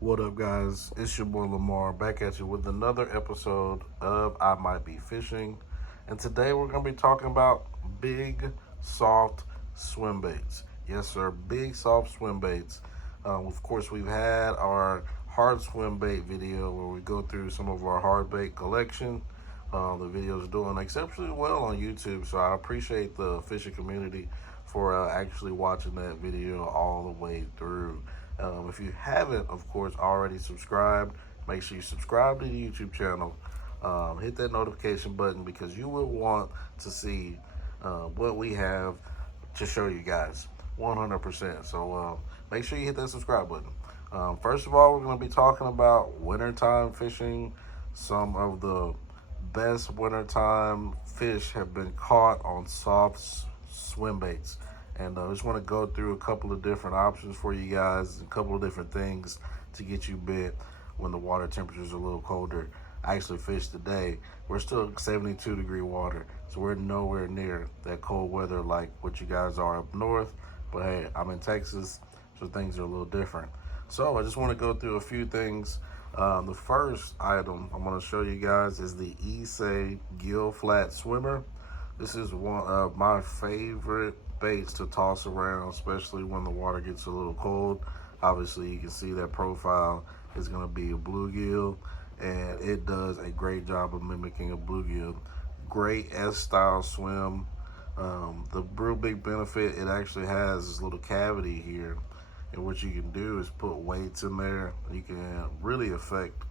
What up, guys? It's your boy Lamar back at you with another episode of I Might Be Fishing. And today we're going to be talking about big, soft swim baits. Yes, sir, big, soft swim baits. Of course, we've had our hard swim bait video where we go through some of our hard bait collection. The video is doing exceptionally well on YouTube, so I appreciate the fishing community for actually watching that video all the way through. If you haven't, of course, already subscribed, make sure you subscribe to the YouTube channel. Hit that notification button because you will want to see what we have to show you guys 100%. So make sure you hit that subscribe button. First of all, we're going to be talking about wintertime fishing. Some of the best wintertime fish have been caught on soft swim baits. And I just want to go through a couple of different options for you guys, a couple of different things to get you bit when the water temperature is a little colder. I actually fished today. We're still 72-degree water, so we're nowhere near that cold weather like what you guys are up north. But hey, I'm in Texas, so things are a little different. So I just want to go through a few things. The first item I'm going to show you guys is the Exotic Gill Flat Swimmer. This is one of my favorite baits to toss around, especially when the water gets a little cold. Obviously, you can see that profile is going to be a bluegill, and it does a great job of mimicking a bluegill. Great S-style swim. The real big benefit, it actually has this little cavity here, and what you can do is put weights in there. You can really affect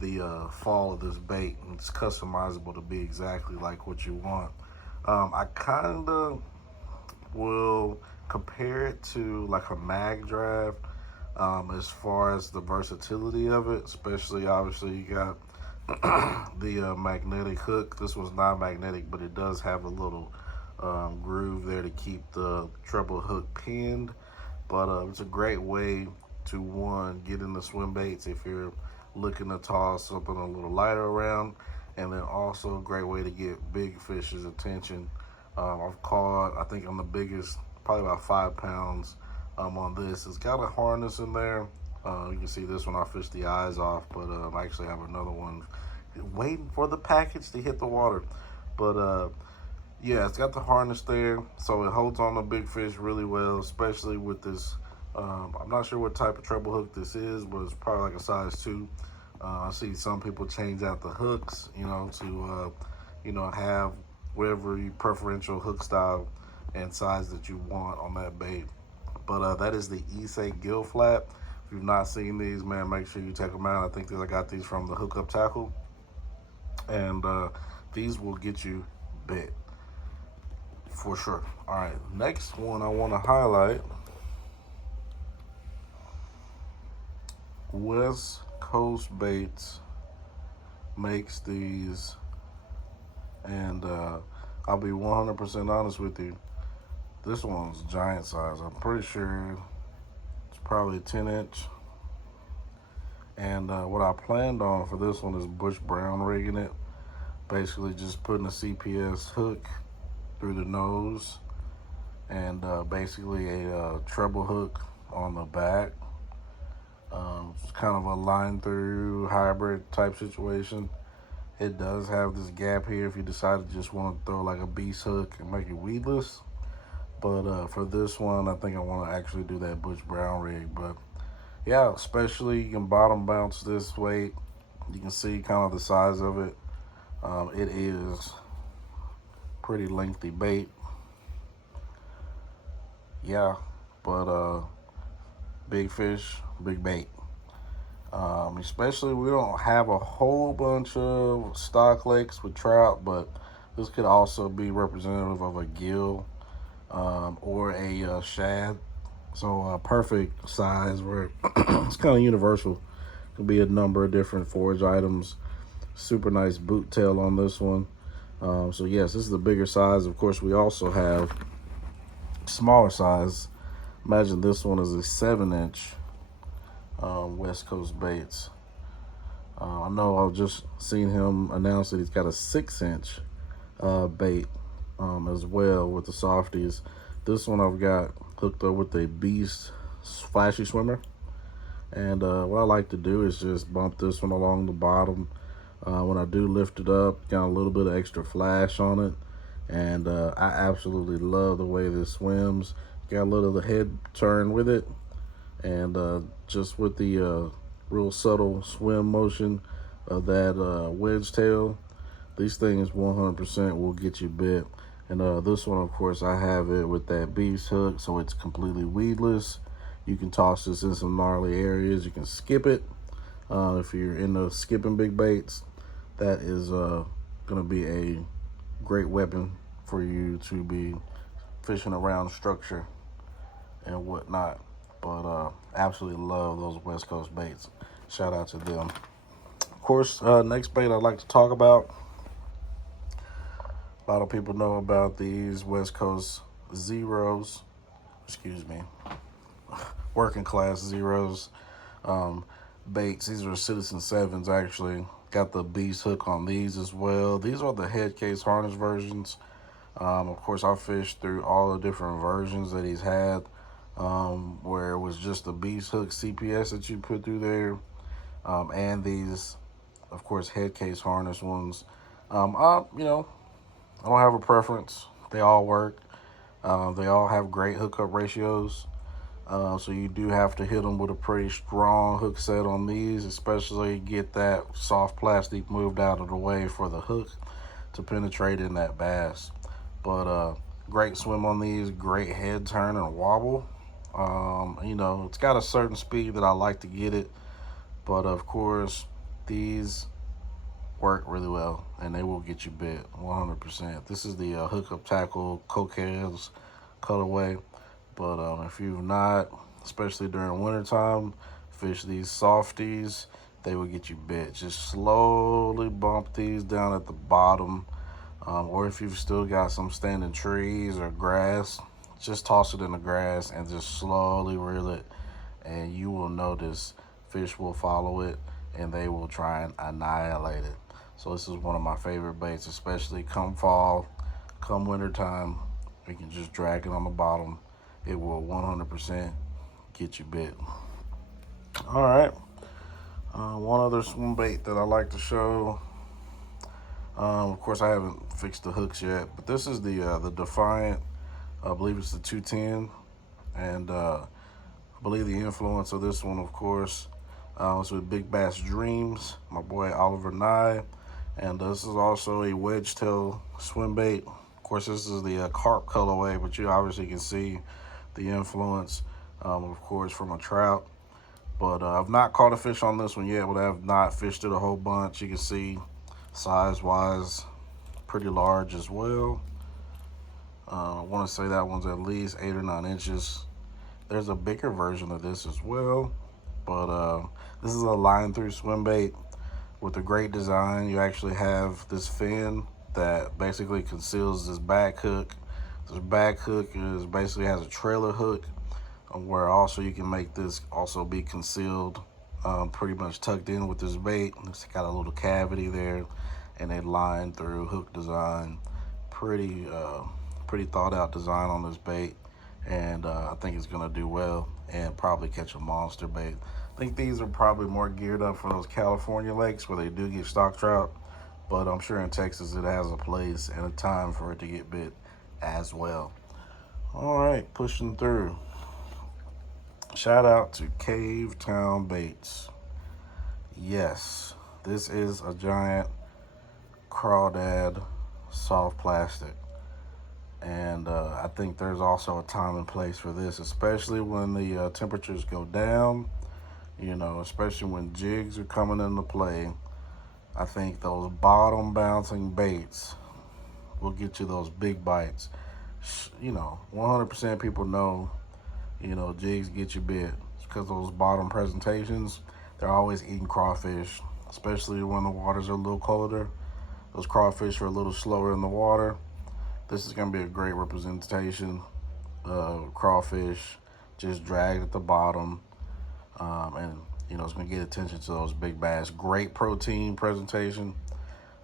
the fall of this bait, and it's customizable to be exactly like what you want. I kind of will compare it to like a mag draft as far as the versatility of it, especially obviously you got the magnetic hook. This one's not magnetic, but it does have a little groove there to keep the treble hook pinned. But it's a great way to, one, get in the swim baits if you're looking to toss something a little lighter around, and then also a great way to get big fish's attention. I've caught, I think I'm the biggest, probably about 5 pounds on this. It's got a harness in there. You can see this one, I fished the eyes off, but I actually have another one waiting for the package to hit the water. But yeah, it's got the harness there, so it holds on the big fish really well, especially with this. I'm not sure what type of treble hook this is, but it's probably like a size 2. I see some people change out the hooks, to have whatever preferential hook style and size that you want on that bait. But that is the Exotic Gill Flat. If you've not seen these, man, make sure you check them out. I think I got these from the Hookup Tackle, and these will get you bit for sure. All right, next one I want to highlight, West Coast Baits makes these, and I'll be 100% honest with you, this one's giant size. I'm pretty sure it's probably a 10-inch, and what I planned on for this one is bush brown rigging it, basically just putting a CPS hook through the nose and basically a treble hook on the back. It's kind of a line through hybrid type situation. It does have this gap here if you decide to just want to throw like a beast hook and make it weedless. But for this one, I think I want to actually do that bush brown rig. But yeah, especially you can bottom bounce this weight. You can see kind of the size of it. It is pretty lengthy bait. Yeah, but big fish, big bait. Especially we don't have a whole bunch of stock lakes with trout, but this could also be representative of a gill or a shad. So perfect size where it's kind of universal. Could be a number of different forage items. Super nice boot tail on this one. So yes, this is the bigger size. Of course, we also have smaller size. Imagine this one is a 7-inch West Coast Baits. I know I've just seen him announce that he's got a 6-inch bait as well with the softies. This one I've got hooked up with a Beast Flashy Swimmer, And what I like to do is just bump this one along the bottom. When I do lift it up, got a little bit of extra flash on it. And I absolutely love the way this swims. Got a little of the head turn with it. And just with the real subtle swim motion of that wedge tail, these things 100% will get you bit. And this one, of course, I have it with that beast hook, so it's completely weedless. You can toss this in some gnarly areas. You can skip it. If you're into skipping big baits, that is going to be a great weapon for you to be fishing around structure and whatnot. But absolutely love those West Coast baits. Shout out to them. Of course, next bait I'd like to talk about. A lot of people know about these West Coast zeros. Excuse me. Working class zeros. Baits. These are Citizen 7s actually. Got the beast hook on these as well. These are the head case harness versions. Of course, I fished through all the different versions that he's had, where it was just the beast hook CPS that you put through there, and these, of course, head case harness ones. I don't have a preference. They all work. They all have great hookup ratios. So you do have to hit them with a pretty strong hook set on these, especially get that soft plastic moved out of the way for the hook to penetrate in that bass. But great swim on these, great head turn and wobble. It's got a certain speed that I like to get it, but of course these work really well and they will get you bit 100%. This is the hookup tackle coquels colorway. But if you've not, especially during wintertime, fish these softies, they will get you bit. Just slowly bump these down at the bottom. Or if you've still got some standing trees or grass, just toss it in the grass and just slowly reel it. And you will notice fish will follow it and they will try and annihilate it. So this is one of my favorite baits, especially come fall, come wintertime. We can just drag it on the bottom. It will 100% get you bit. All right. One other swim bait that I like to show. Of course, I haven't fixed the hooks yet, but this is the Defiant. I believe it's the 210, and I believe the influence of this one, of course, was with Big Bass Dreams, my boy Oliver Nye, and this is also a wedge tail swim bait. Of course, this is the carp colorway, but you obviously can see the influence, of course, from a trout. But I've not caught a fish on this one yet, but I have not fished it a whole bunch. You can see size-wise, pretty large as well. I want to say that one's at least 8 or 9 inches. There's a bigger version of this as well, but this is a line-through swim bait with a great design. You actually have this fin that basically conceals this back hook. This back hook is basically has a trailer hook, where also you can make this also be concealed, pretty much tucked in with this bait. It's got a little cavity there, and a line through hook design. Pretty thought out design on this bait, and I think it's gonna do well and probably catch a monster bait. I think these are probably more geared up for those California lakes where they do get stock trout, but I'm sure in Texas it has a place and a time for it to get bit as well. All right, pushing through. Shout out to Cave Town Baits. Yes, this is a giant crawdad soft plastic, and I think there's also a time and place for this, especially when the temperatures go down, especially when jigs are coming into play. I think those bottom bouncing baits will get you those big bites. 100% people know, jigs get you bit. It's because those bottom presentations, they're always eating crawfish, especially when the waters are a little colder. Those crawfish are a little slower in the water. This is going to be a great representation of crawfish just dragged at the bottom. And, it's going to get attention to those big bass. Great protein presentation.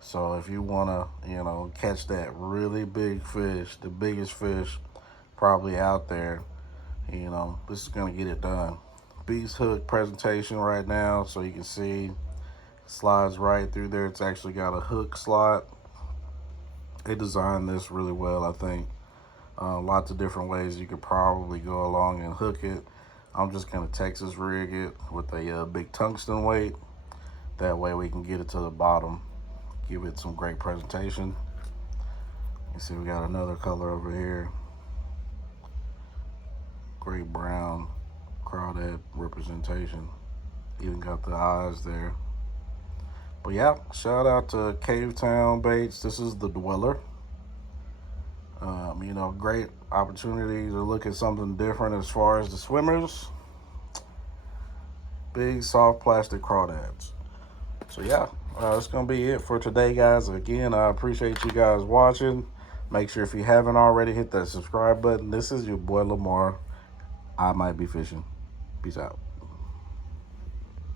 So if you want to, catch that really big fish, the biggest fish probably out there, this is going to get it done beast hook presentation right now, so you can see slides right through there. It's actually got a hook slot. They designed this really well, I think. Lots of different ways you could probably go along and hook it. I'm just gonna Texas rig it with a big tungsten weight. That way we can get it to the bottom, give it some great presentation. You see we got another color over here. Great brown crawdad representation. Even got the eyes there. But yeah, shout out to Cavetown Baits. This is the Dweller. You know, great opportunity to look at something different as far as the swimmers. Big soft plastic crawdads. So yeah, that's gonna be it for today, guys. Again, I appreciate you guys watching. Make sure if you haven't already, hit that subscribe button. This is your boy Lamar. I might be fishing. Peace out.